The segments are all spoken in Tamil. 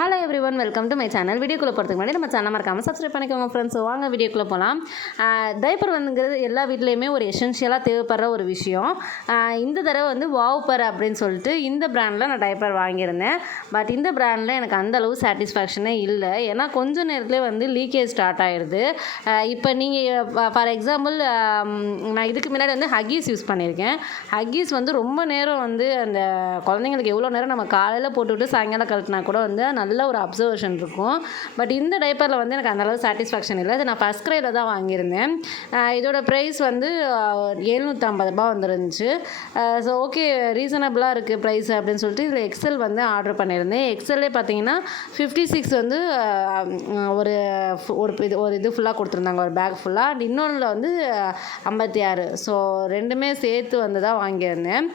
Hello every one, welcome to my channel. வீடியோக்குள்ளே போகிறதுக்கு முன்னாடி நம்ம சேனல் மறக்காமல் சப்ஸ்கிரைப் பண்ணிக்கோங்க ஃப்ரெண்ட்ஸ். வாங்க வீடியோக்குள்ளே போகலாம். டைப்பர் வந்துங்கிறது எல்லா வீட்லேயுமே ஒரு எசென்ஷியலாக தேவைப்படுற ஒரு விஷயம். இந்த தடவை வந்து வாவ்பர் அப்படின்னு சொல்லிட்டு இந்த பிராண்டில் நான் டைப்பர் வாங்கியிருந்தேன். பட் இந்த பிராண்டில் எனக்கு அந்தளவு சாட்டிஸ்ஃபேக்ஷனே இல்லை. ஏன்னா கொஞ்சம் நேரத்துலேயே வந்து லீக்கேஜ் ஸ்டார்ட் ஆகிடுது. இப்போ நீங்கள் ஃபார் எக்ஸாம்பிள் நான் இதுக்கு முன்னாடி வந்து ஹக்கீஸ் யூஸ் பண்ணியிருக்கேன். ஹக்கீஸ் வந்து ரொம்ப நேரம் வந்து அந்த குழந்தைங்களுக்கு எவ்வளோ நேரம் நம்ம காலையில் போட்டுவிட்டு சாயங்காலம் கழட்டினா கூட வந்து நல்ல ஒரு அப்சர்வேஷன் இருக்கும். பட் இந்த டைப்பரில் வந்து எனக்கு அந்தளவு சாட்டிஸ்ஃபேக்ஷன் இல்லை. இது நான் ஃபஸ்ட் கிரையில் தான் வாங்கியிருந்தேன். இதோட ப்ரைஸ் வந்து 750 ரூபாய் வந்துருந்துச்சு. ஸோ ஓகே, ரீசனபிளாக இருக்குது ப்ரைஸ் அப்படின்னு சொல்லிட்டு இதில் எக்ஸல் வந்து ஆர்டர் பண்ணியிருந்தேன். எக்ஸல்லே பார்த்தீங்கன்னா 56 வந்து ஒரு இது ஃபுல்லாக கொடுத்துருந்தாங்க, ஒரு பேக் ஃபுல்லாக. அண்ட் இன்னொன்றில் வந்து 56. ஸோ ரெண்டுமே சேர்த்து வந்து தான் வாங்கியிருந்தேன்.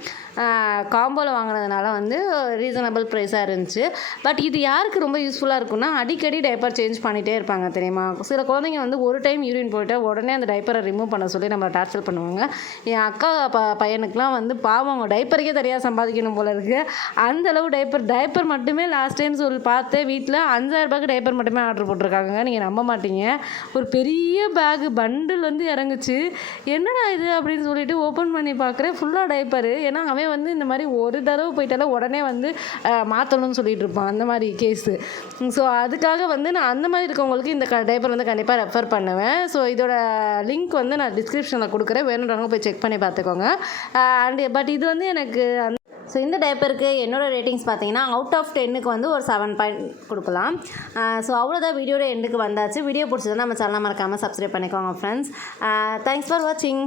காம்போவில் வாங்கினதுனால வந்து ரீசனபிள் ப்ரைஸாக இருந்துச்சு. பட் இது யாருக்கு ரொம்ப யூஸ்ஃபுல்லாக இருக்குன்னா, அடிக்கடி டைப்பர் சேஞ்ச் பண்ணிகிட்டே இருப்பாங்க தெரியுமா. சில குழந்தைங்க வந்து ஒரு டைம் யூரின் போயிட்டு உடனே அந்த டைப்பரை ரிமூவ் பண்ண சொல்லி நம்மளை டார்ச்சர் பண்ணுவாங்க. என் அக்கா பையனுக்குலாம் வந்து பாவம், அவங்க டைப்பருக்கே தனியாக சம்பாதிக்கணும் போல இருக்குது. அந்தளவு டைப்பர் மட்டுமே லாஸ்ட் டைம் சொல்லி பார்த்தேன், வீட்டில் 5000 ரூபாய்க்கு டைப்பர் மட்டுமே ஆர்டர் போட்டிருக்காங்க. நீங்கள் நம்ப மாட்டீங்க. ஒரு பெரிய பேகு பண்டில் வந்து இறங்குச்சு. என்னடா இது அப்படின்னு சொல்லிட்டு ஓப்பன் பண்ணி பார்க்குறேன், ஃபுல்லாக டைப்பரு. ஏன்னா அவன் வந்து இந்த மாதிரி ஒரு தடவை போயிட்டாலும் உடனே வந்து மாற்றணும்னு சொல்லிட்டு இருப்பான், அந்த மாதிரி கேஸு. ஸோ அதுக்காக வந்து நான் அந்த மாதிரி இருக்கவங்களுக்கு இந்த டைப்பர் வந்து கண்டிப்பாக ரெஃபர் பண்ணுவேன். ஸோ இதோட லிங்க் வந்து நான் டிஸ்கிரிப்ஷனில் கொடுக்குறேன், வேணுன்றவங்க போய் செக் பண்ணி பார்த்துக்கோங்க. பட் இது வந்து எனக்கு ஸோ இந்த டைப்பருக்கு என்னோடய ரேட்டிங்ஸ் பார்த்தீங்கன்னா அவுட் ஆஃப் 10க்கு வந்து ஒரு 7 கொடுக்கலாம். ஸோ அவ்வளோதான், வீடியோட எண்டுக்கு வந்தாச்சு. வீடியோ பிடிச்சதுன்னா நம்ம சேனலை மறக்காமல் சப்ஸ்கிரைப் பண்ணிக்கோங்க ஃப்ரெண்ட்ஸ். தேங்க்ஸ் ஃபார் வாட்சிங்.